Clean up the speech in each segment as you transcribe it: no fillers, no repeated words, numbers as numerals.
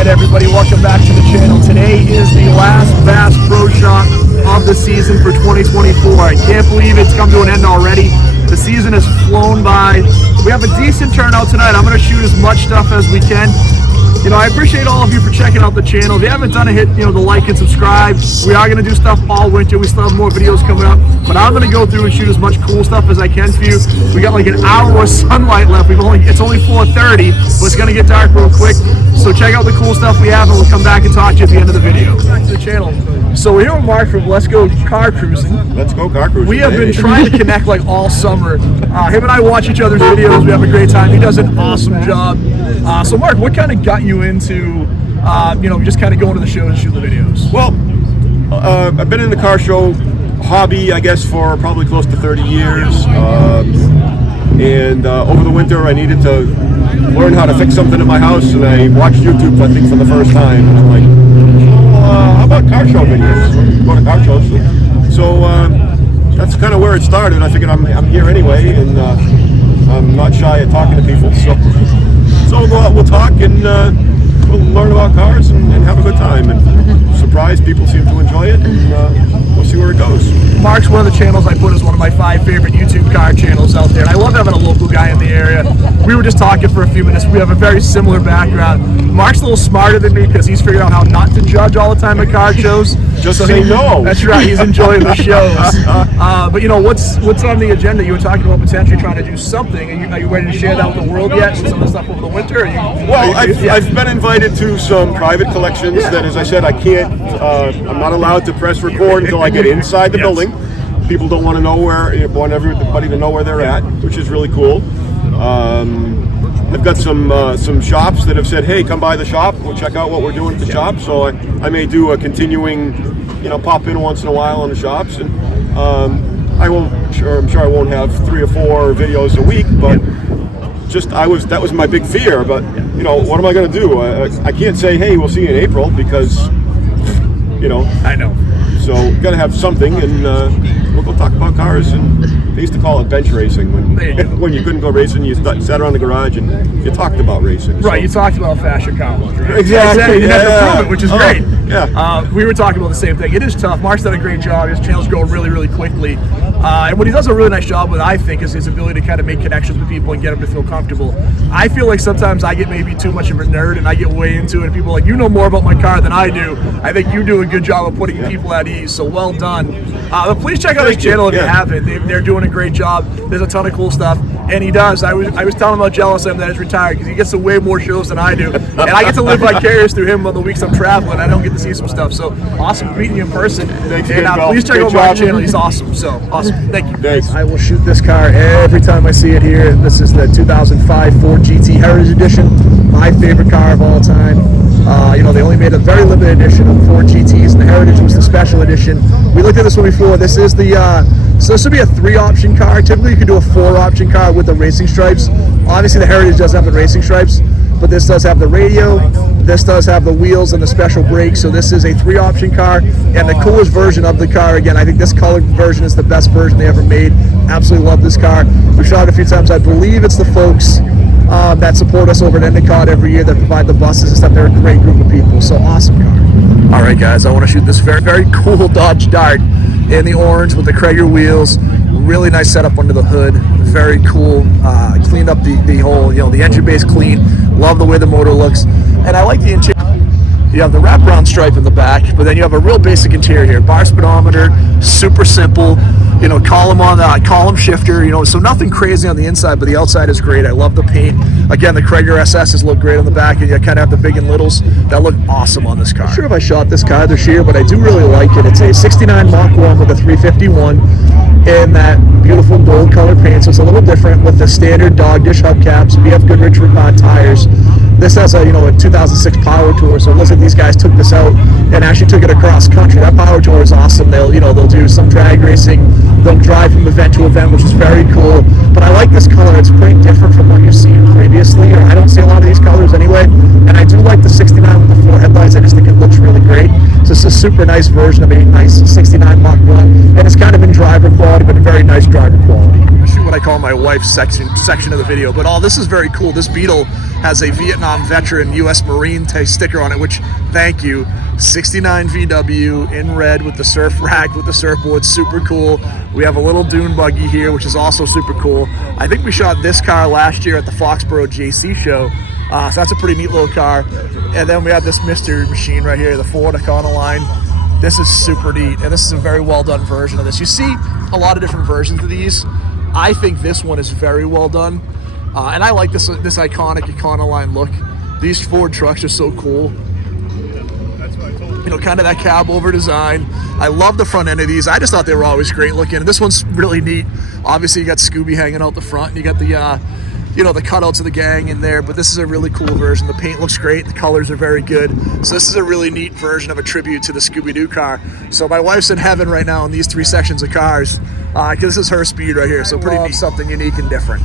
Alright everybody, welcome back to the channel. Today is the last Bass Pro Shop of the season for 2024. I can't believe it's come to an end already. The season has flown by. We have a decent turnout tonight. I'm going to shoot as much stuff as we can. You know, I appreciate all of you for checking out the channel. If you haven't done it, hit the like and subscribe. We are going to do stuff all winter. We still have more videos coming up, but I'm going to go through and shoot as much cool stuff as I can for you. We got like an hour of sunlight left. It's only 4:30, but it's going to get dark real quick. So check out the cool stuff we have, and we'll come back and talk to you at the end of the video. Back to the channel. So we're here with Mark from Let's Go Car Cruising. Let's Go Car Cruising. We have been trying to connect like all summer. Him and I watch each other's videos. We have a great time. He does an awesome job. So Mark, what kind of got you into, just kind of going to the shows and shoot the videos? Well, I've been in the car show hobby, I guess, for probably close to 30 years. Over the winter, I needed to learn how to fix something at my house, and I watched YouTube, I think, for the first time. And I'm like, how about car show videos? Go to car shows. So that's kind of where it started. I figured I'm here anyway, and I'm not shy at talking to people. So we'll go out, we'll talk, and we'll learn about cars and have a good time. And surprise, people seem to enjoy it, and we'll see where it goes. Mark's one of the channels I put as one of my 5 favorite YouTube car channels out there, and I love having a local guy in the area. We were just talking for a few minutes. We have a very similar background. Mark's a little smarter than me because he's figured out how not to judge all the time at car shows. Just say no. That's right. He's enjoying the shows. But what's on the agenda? You were talking about potentially trying to do something. Are you ready to share that with the world yet? Some of the stuff over the winter? I've been invited to some private collections that, as I said, I can't. I'm not allowed to press record until I get inside the building. People don't want to know want everybody to know where they're at, which is really cool. I've got some shops that have said, "Hey, come by the shop. We'll check out what we're doing at the shop." So I may do a continuing, pop in once in a while on the shops, and I'm sure I won't have 3 or 4 videos a week, but that was my big fear. But what am I going to do? I can't say, "Hey, we'll see you in April," because I know. So got to have something, and we'll go talk about cars. And they used to call it bench racing when you couldn't go racing. You sat around the garage and you talked about racing. Right, you talked about how fast your car was. Right? Exactly. You had to prove it, which is great. Yeah. We were talking about the same thing. It is tough. Mark's done a great job. His channel's growing really, really quickly. And what he does a really nice job with, I think, is his ability to kind of make connections with people and get them to feel comfortable. I feel like sometimes I get maybe too much of a nerd and I get way into it, and people are like, you know more about my car than I do. I think you do a good job of putting people at ease, so well done. But please check out his channel if you haven't. They're doing a great job. There's a ton of cool stuff, and he does. I was telling him how jealous I am that he's retired, because he gets to way more shows than I do, and I get to live vicarious through him on the weeks I'm traveling. I don't get to see some stuff, so awesome meeting you in person. Thanks, and please check out Mark's channel. He's awesome. So awesome. Thank you. Thanks. I will shoot this car every time I see it here. This is the 2005 Ford GT Heritage Edition, my favorite car of all time. They only made a very limited edition of Ford GTs, and the Heritage was the special edition. We looked at this one before. This is the so this would be a 3-option car. Typically, you could do a 4-option car with the racing stripes. Obviously, the Heritage doesn't have the racing stripes, but this does have the radio. This does have the wheels and the special brakes. So this is a 3-option car, and the coolest version of the car. Again, I think this colored version is the best version they ever made. Absolutely love this car. We've shot it a few times. I believe it's the folks that support us over at Endicott every year that provide the buses and stuff. They're a great group of people, so awesome car. All right, guys, I want to shoot this very, very cool Dodge Dart in the orange with the Krager wheels. Really nice setup under the hood. Very cool. Cleaned up the whole, the engine base clean. Love the way the motor looks, and I like the interior. You have the wraparound stripe in the back, but then you have a real basic interior here. Bar speedometer, super simple. Column shifter. So nothing crazy on the inside, but the outside is great. I love the paint. Again, the Krager SS's look great on the back, and you kind of have the big and littles that look awesome on this car. I'm not sure if I shot this car this year, but I do really like it. It's a 69 Mach 1 with a 351 in that beautiful gold color paint, so it's a little different with the standard dog dish hubcaps. BF Goodrich tires. This has a 2006 Power Tour, so it looks like these guys took this out and actually took it across country. That Power Tour is awesome. They'll do some drag racing. They'll drive from event to event, which is very cool. But I like this color. It's pretty different from what you've seen previously. I don't see a lot of these colors anyway. And I do like the 69 with the 4 headlights. I just think it looks really great. So it's a super nice version of a nice 69 Mach 1. And it's kind of in driver quality, but a very nice driver quality. what I call my wife's section of the video. But this is very cool. This Beetle has a Vietnam veteran U.S. Marine sticker on it, which, thank you. 69 VW in red with the surf rack with the surfboard, super cool. We have a little dune buggy here, which is also super cool. I think we shot this car last year at the Foxboro JC show, so that's a pretty neat little car. And then we have this mystery machine right here, the Ford Econoline. This is super neat, and this is a very well done version of this. You see a lot of different versions of these. I think this one is very well done, and I like this iconic Econoline look. These Ford trucks are so cool. You know, kind of that cab over design. I love the front end of these. I just thought they were always great looking. And this one's really neat. Obviously, you got Scooby hanging out the front, and you got the, you know, the cutouts of the gang in there. But this is a really cool version. The paint looks great. The colors are very good. So this is a really neat version of a tribute to the Scooby-Doo car. So my wife's in heaven right now in these three sections of cars, because this is her speed right here. So pretty neat. Something unique and different.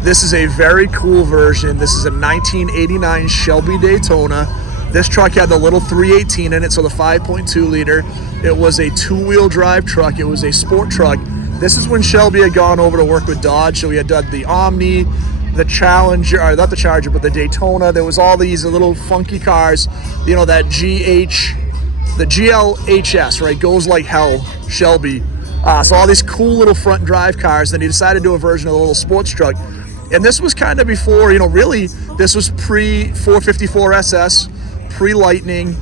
This is a very cool version. This is a 1989 Shelby Daytona. This truck had the little 318 in it, so the 5.2 liter. It was a two-wheel drive truck. It was a sport truck. This is when Shelby had gone over to work with Dodge, so we had done the Omni, the Challenger, or not the Charger, but the Daytona. There was all these little funky cars, you know, that the GLHS, right, goes like hell, Shelby. So all these cool little front drive cars. Then he decided to do a version of the little sports truck. And this was kind of before, you know, really, this was pre-454 SS, pre-Lightning,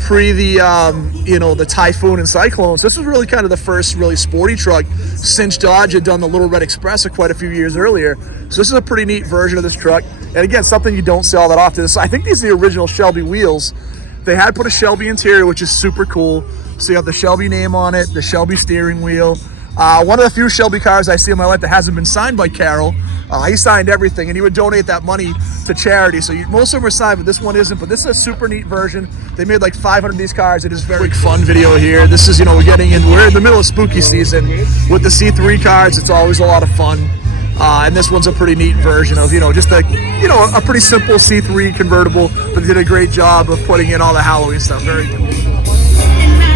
pre the, you know, the Typhoon and Cyclones. This was really kind of the first really sporty truck since Dodge had done the Little Red Express quite a few years earlier. So this is a pretty neat version of this truck. And again, something you don't see all that often. I think these are the original Shelby wheels. They had put a Shelby interior, which is super cool. So you have the Shelby name on it, the Shelby steering wheel. One of the few Shelby cars I see in my life that hasn't been signed by Carroll. He signed everything, and he would donate that money to charity. So most of them are signed, but this one isn't. But this is a super neat version. They made like 500 of these cars. It is very fun video here. This is, you know, we're in the middle of spooky season with the C3 cars. It's always a lot of fun. And this one's a pretty neat version of, you know, just a pretty simple C3 convertible, but they did a great job of putting in all the Halloween stuff. Very cool.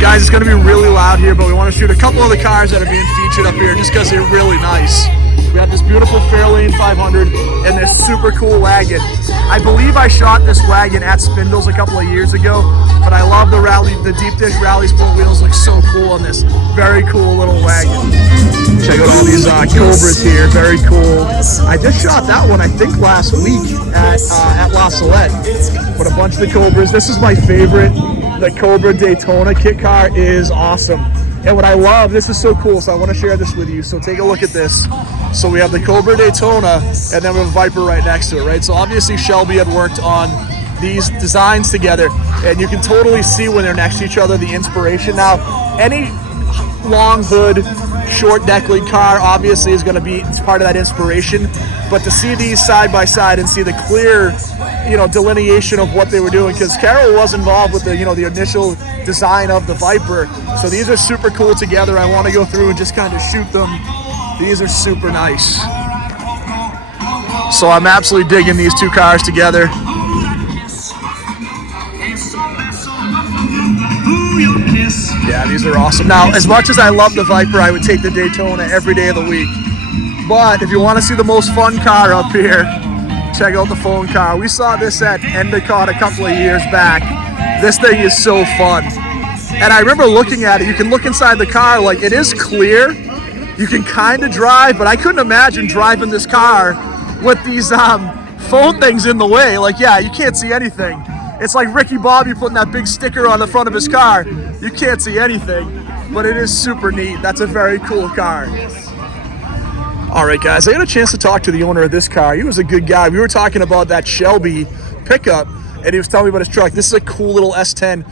Guys, it's going to be really loud here, but we want to shoot a couple of the cars that are being featured up here just because they're really nice. We have this beautiful Fairlane 500 and this super cool wagon. I believe I shot this wagon at Spindles a couple of years ago, but I love the deep dish rally sport wheels. Look so cool on this. Very cool little wagon. Check out all these Cobras here. Very cool. I just shot that one, I think, last week at La Salette. But a bunch of the Cobras. This is my favorite. The Cobra Daytona kit car is awesome. And what I love, this is so cool, so I want to share this with you. So take a look at this. So we have the Cobra Daytona, and then we have a Viper right next to it, right? So obviously Shelby had worked on these designs together, and you can totally see when they're next to each other, the inspiration. Now, any long hood, short deck lid car obviously is going to be part of that inspiration, but to see these side by side and see the clear, you know, delineation of what they were doing, because Carroll was involved with the, you know, the initial design of the Viper. So these are super cool together. I want to go through and just kind of shoot them. These are super nice. So I'm absolutely digging these two cars together. Yeah, these are awesome. Now, as much as I love the Viper, I would take the Daytona every day of the week. But if you want to see the most fun car up here, check out the phone car. We saw this at Endicott a couple of years back. This thing is so fun. And I remember looking at it. You can look inside the car, like, it is clear. You can kind of drive, but I couldn't imagine driving this car with these phone things in the way. Like, yeah, you can't see anything. It's like Ricky Bobby putting that big sticker on the front of his car. You can't see anything, but it is super neat. That's a very cool car. All right, guys, I got a chance to talk to the owner of this car. He was a good guy. We were talking about that Shelby pickup, and he was telling me about his truck. This is a cool little S10.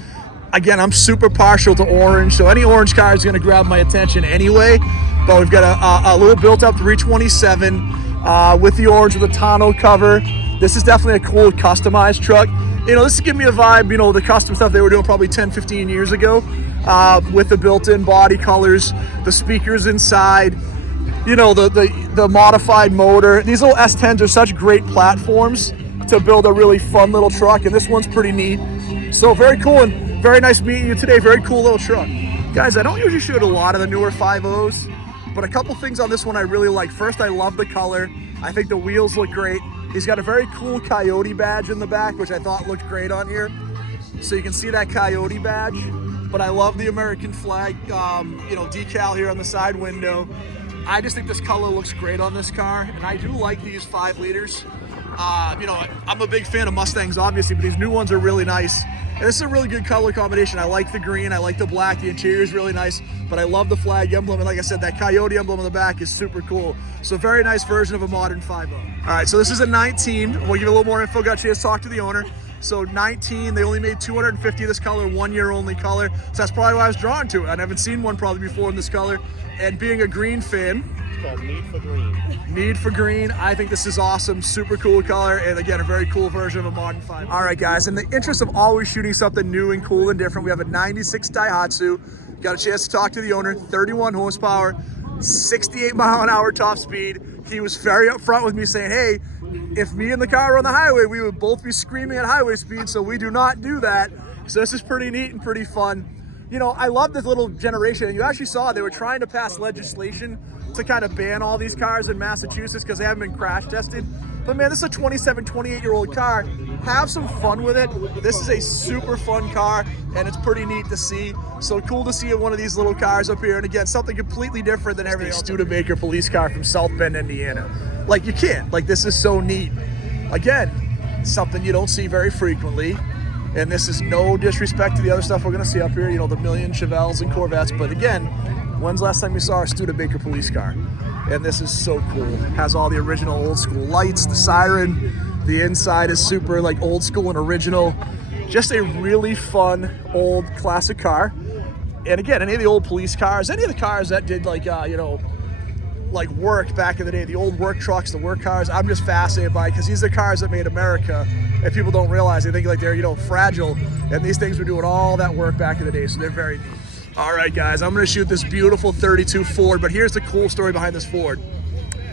Again, I'm super partial to orange, so any orange car is going to grab my attention anyway. But we've got a little built-up 327 with the orange with a tonneau cover. This is definitely a cool customized truck. You know, this is giving me a vibe, you know, the custom stuff they were doing probably 10, 15 years ago with the built-in body colors, the speakers inside, you know, the modified motor. These little S10s are such great platforms to build a really fun little truck, and this one's pretty neat. So very cool, and very nice meeting you today. Very cool little truck. Guys, I don't usually shoot a lot of the newer 5.0s. But a couple things on this one I really like. First, I love the color. I think the wheels look great. He's got a very cool coyote badge in the back, which I thought looked great on here. So you can see that coyote badge. But I love the American flag, decal here on the side window. I just think this color looks great on this car, and I do like these 5 liters. I'm a big fan of Mustangs, obviously, but these new ones are really nice. And this is a really good color combination. I like the green, I like the black, the interior is really nice, but I love the flag emblem, and like I said, that coyote emblem on the back is super cool. So very nice version of a modern 5.0. All right, so this is a 19. We'll give you a little more info, got a chance to talk to the owner. So 19, they only made 250 of this color, 1 year only color. So that's probably why I was drawn to it. I haven't seen one probably before in this color. And being a green fan, It's called Need for Green. Need for Green. I think this is awesome. Super cool color. And again, a very cool version of a modern 5. All right, guys. In the interest of always shooting something new and cool and different, we have a 96 Daihatsu. Got a chance to talk to the owner. 31 horsepower, 68 mile an hour top speed. He was very upfront with me saying, hey, if me and the car were on the highway, we would both be screaming at highway speed. So we do not do that. So this is pretty neat and pretty fun. You know, I love this little generation. And you actually saw they were trying to pass legislation to kind of ban all these cars in Massachusetts because they haven't been crash tested. But man, this is a 27, 28-year-old car. Have some fun with it. This is a super fun car, and it's pretty neat to see. So cool to see one of these little cars up here. And again, something completely different than everything else. Studebaker police car from South Bend, Indiana. Like, you can't. Like, this is so neat. Again, something you don't see very frequently. And this is no disrespect to the other stuff we're going to see up here, you know, the million Chevelles and Corvettes. But again, when's the last time you saw a Studebaker police car? And this is so cool. Has all the original old school lights, the siren. The inside is super like old school and original. Just a really fun old classic car. And again, any of the old police cars, any of the cars that did like, like work back in the day, the old work trucks, the work cars, I'm just fascinated by it because these are cars that made America. And people don't realize, they think like they're, fragile. And these things were doing all that work back in the day, so they're very neat. All right, guys, I'm gonna shoot this beautiful 32 Ford, but here's the cool story behind this Ford.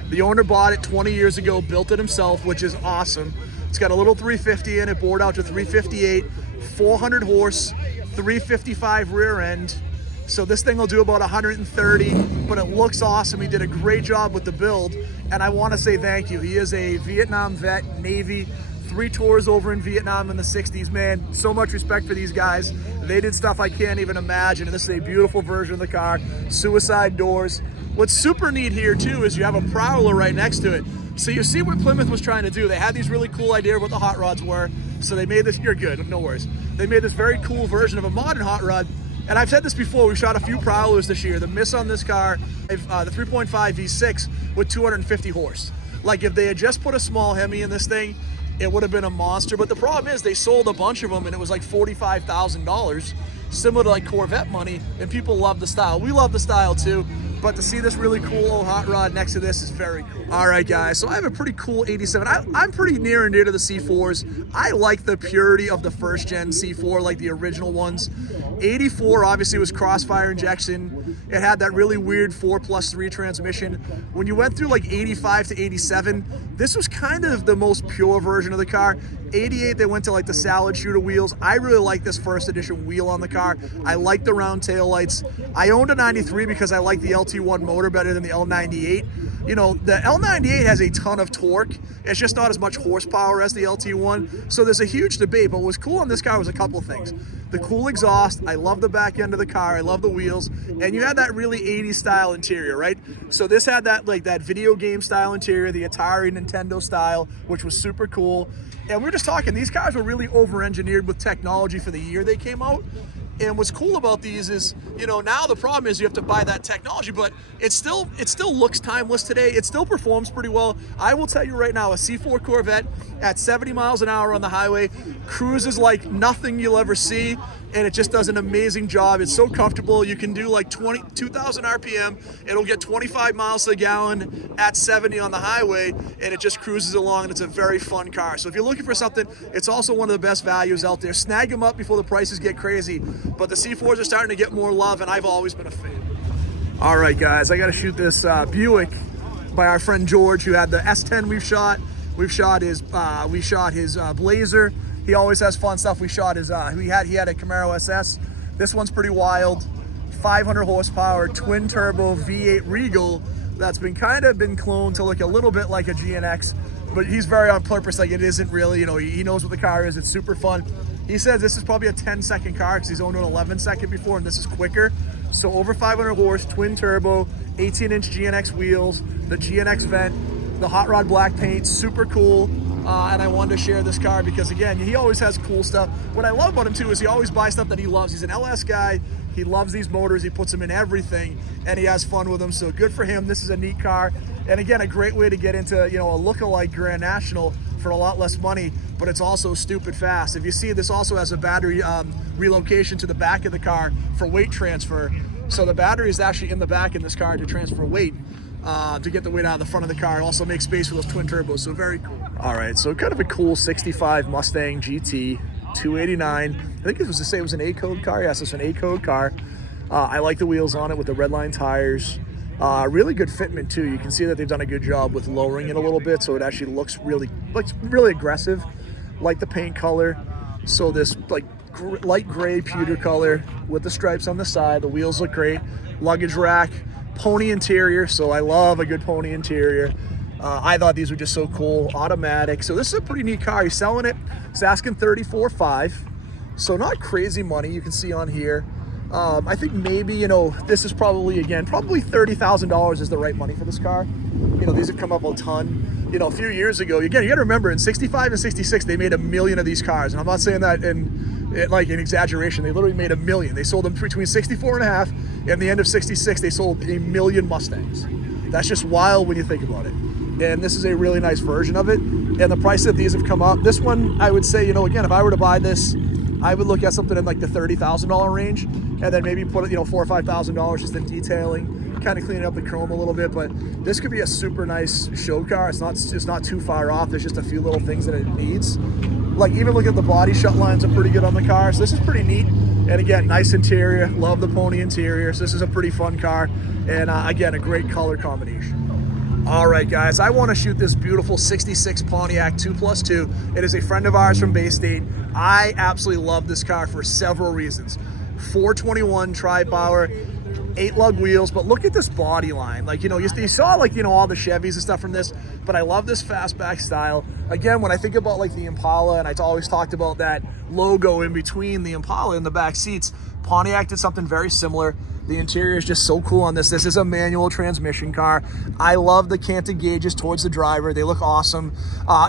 The owner bought it 20 years ago, built it himself, which is awesome. It's got a little 350 in it, bored out to 358, 400 horse, 355 rear end. So this thing will do about 130, but it looks awesome. He did a great job with the build, and I want to say thank you. He is a Vietnam vet, Navy, 3 tours over in Vietnam in the 60s, man. So much respect for these guys. They did stuff I can't even imagine, and this is a beautiful version of the car. Suicide doors. What's super neat here, too, is you have a Prowler right next to it. So you see what Plymouth was trying to do. They had these really cool ideas what the hot rods were, so they made this, you're good, no worries. They made this very cool version of a modern hot rod. And I've said this before, we shot a few Prowlers this year. The miss on this car, the 3.5 V6 with 250 horse. Like if they had just put a small Hemi in this thing, it would have been a monster. But the problem is they sold a bunch of them and it was like $45,000, similar to like Corvette money, and people love the style. We love the style too, but to see this really cool old hot rod next to this is very cool. All right, guys, so I have a pretty cool 87. I'm pretty near and dear to the C4s. I like the purity of the first gen C4, like the original ones. 84 obviously was crossfire injection. It had that really weird 4+3 transmission. When you went through like 85 to 87, this was kind of the most pure version of the car. 88, they went to like the salad shooter wheels. I really like this first edition wheel on the car. I like the round tail lights. I owned a 93 because I like the LT1 motor better than the L98. You know, the L98 has a ton of torque. It's just not as much horsepower as the LT1. So there's a huge debate, but what was cool on this car was a couple of things. The cool exhaust, I love the back end of the car, I love the wheels, and you had that really 80s style interior, right? So this had that like that video game style interior, the Atari Nintendo style, which was super cool. And we were just talking, these cars were really over-engineered with technology for the year they came out. And what's cool about these is, you know, now the problem is you have to buy that technology, but it still looks timeless today. It still performs pretty well. I will tell you right now, a C4 Corvette at 70 miles an hour on the highway cruises like nothing you'll ever see, and it just does an amazing job. It's so comfortable. You can do like 2,000 RPM. It'll get 25 miles to the gallon at 70 on the highway, and it just cruises along, and it's a very fun car. So if you're looking for something, it's also one of the best values out there. Snag them up before the prices get crazy. But the C4s are starting to get more love, and I've always been a fan. All right, guys, I got to shoot this Buick by our friend George, who had the S10 we've shot. We shot his Blazer. He always has fun stuff. We shot his he had a Camaro SS. This one's pretty wild. 500 horsepower twin turbo V8 Regal that's been cloned to look a little bit like a GNX, but he's very on purpose, like it isn't really, you know, he knows what the car is. It's super fun. He says this is probably a 10-second car because he's owned an 11-second before, and this is quicker. So over 500 horse, twin turbo, 18-inch GNX wheels, the GNX vent, the hot rod black paint, super cool. And I wanted to share this car because, again, he always has cool stuff. What I love about him too is he always buys stuff that he loves. He's an LS guy. He loves these motors. He puts them in everything, and he has fun with them. So good for him. This is a neat car, and again, a great way to get into, you know, a lookalike Grand National for a lot less money. But it's also stupid fast. If you see, this also has a battery relocation to the back of the car for weight transfer. So the battery is actually in the back in this car to transfer weight. To get the weight out of the front of the car. It also makes space for those twin turbos, so very cool. All right, so kind of a cool 65 Mustang GT, 289. I think it was to say it was an A-code car. Yes, it's an A-code car. I like the wheels on it with the red line tires. Really good fitment too. You can see that they've done a good job with lowering it a little bit, so it actually looks really aggressive. Like the paint color. So this like light gray pewter color with the stripes on the side. The wheels look great. Luggage rack. Pony interior, so I love a good pony interior. I thought these were just so cool. Automatic. So this is a pretty neat car. He's selling it. He's asking $34,500. So not crazy money, you can see on here. I think maybe, you know, this is probably $30,000 is the right money for this car. You know, these have come up a ton. You know, a few years ago, again, you got to remember, in 65 and 66, they made 1 million of these cars. And I'm not saying that like an exaggeration. They literally made 1 million. They sold them between 64 and a half and the end of 66. They sold 1 million Mustangs. That's just wild when you think about it. And this is a really nice version of it. And the price that these have come up, this one, I would say, you know, again, if I were to buy this, I would look at something in like the $30,000 range, and then maybe put, you know, $4,000 or $5,000 just in detailing, kind of cleaning up the chrome a little bit. But this could be a super nice show car. It's not too far off. There's just a few little things that it needs. Like even look at the body shut lines are pretty good on the car. So this is pretty neat. And again, nice interior. Love the pony interior. So this is a pretty fun car. And again, a great color combination. All right, guys, I want to shoot this beautiful 66 Pontiac 2+2. It is a friend of ours from Bay State. I absolutely love this car for several reasons. 421 tri-power, 8 lug wheels, but look at this body line. Like, you know, you saw like, you know, all the Chevys and stuff from this, but I love this fastback style. Again, when I think about like the Impala, and I always talked about that logo in between the Impala and the back seats, Pontiac did something very similar. The interior is just so cool on this. This is a manual transmission car. I love the canted gauges towards the driver. They look awesome.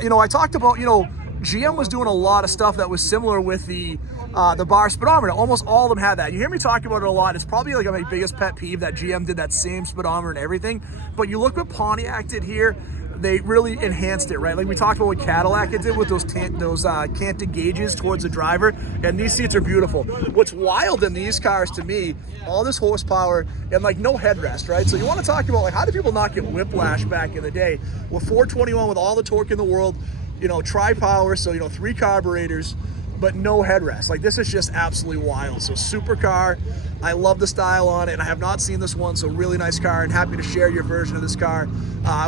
You know, I talked about, you know, GM was doing a lot of stuff that was similar with the bar speedometer. Almost all of them had that. You hear me talk about it a lot. It's probably like my biggest pet peeve that GM did that same speedometer and everything. But you look what Pontiac did here. They really enhanced it, right? Like we talked about what Cadillac did with those canted gauges towards the driver, and these seats are beautiful. What's wild in these cars to me, all this horsepower and like no headrest, right? So you want to talk about like how do people not get whiplash back in the day? Well, 421 with all the torque in the world, you know, tri-power, so you know 3 carburetors, but no headrest. Like this is just absolutely wild. So super car. I love the style on it, and I have not seen this one, so really nice car, and happy to share your version of this car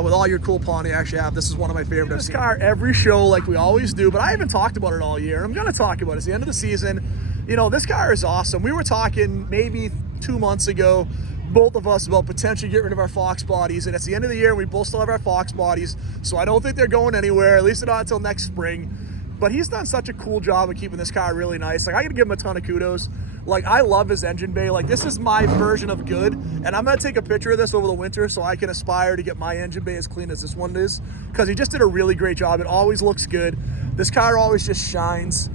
with all your cool Pontiacs you have. This is one of my favorite. This car every show like we always do, but I haven't talked about it all year, and I'm going to talk about it. It's the end of the season. You know, this car is awesome. We were talking maybe 2 months ago, both of us, about potentially getting rid of our Fox bodies, and it's the end of the year, and we both still have our Fox bodies, so I don't think they're going anywhere, at least not until next spring. But he's done such a cool job of keeping this car really nice. Like, I gotta give him a ton of kudos. Like, I love his engine bay. Like, this is my version of good. And I'm gonna take a picture of this over the winter so I can aspire to get my engine bay as clean as this one is. Because he just did a really great job. It always looks good. This car always just shines.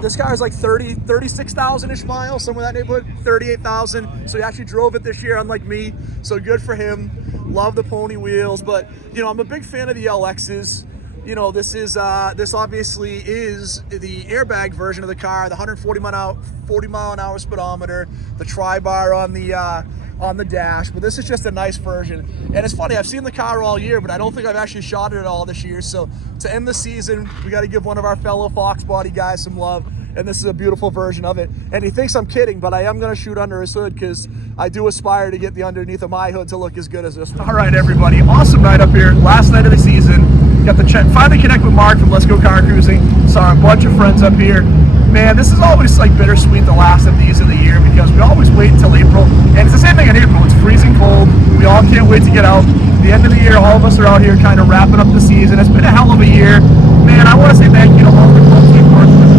This car is like 36,000-ish miles, somewhere in that neighborhood, 38,000. So he actually drove it this year, unlike me. So good for him. Love the pony wheels. But, you know, I'm a big fan of the LXs. You know, this obviously is the airbag version of the car, the 140 mile an hour speedometer, the tri-bar on the dash, but this is just a nice version. And it's funny, I've seen the car all year, but I don't think I've actually shot it at all this year. So to end the season, we got to give one of our fellow Fox body guys some love. And this is a beautiful version of it. And he thinks I'm kidding, but I am going to shoot under his hood because I do aspire to get the underneath of my hood to look as good as this one. All right, everybody, awesome night up here. Last night of the season. Got the finally connect with Mark from Let's Go Car Cruising. Saw a bunch of friends up here. Man, this is always like bittersweet, the last of these of the year, because we always wait until April, and it's the same thing in April. It's freezing cold. We all can't wait to get out. The end of the year, all of us are out here kind of wrapping up the season. It's been a hell of a year. Man, I want to say thank you to all the clubs we've worked with.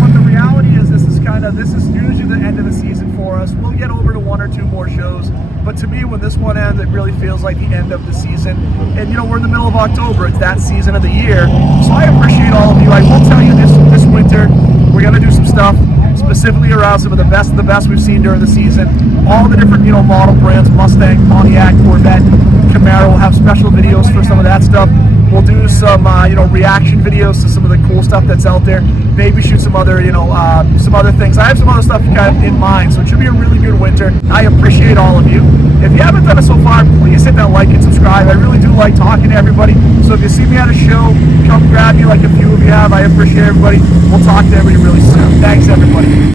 But the reality is, this is usually the end of the season for us. We'll get over to 1 or 2 more shows, but to me, when this one ends, it really feels like the end of the season. And we're in the middle of October. It's that season of the year. So I appreciate all of you. I will tell you this winter, we're gonna do some stuff specifically around some of the best we've seen during the season. All the different model brands: Mustang, Pontiac, Corvette, Camaro. We'll have special videos for some of that stuff. We'll do some reaction videos to some of the cool stuff that's out there. Maybe shoot some other some other things. I have some other stuff kind of in mind, so it should be a really good winter. I appreciate all of you. If you haven't done it so far, please hit that like and subscribe. I really do like talking to everybody. So if you see me at a show, come grab me like a few of you have. I appreciate everybody. We'll talk to everybody really soon. Thanks, everybody.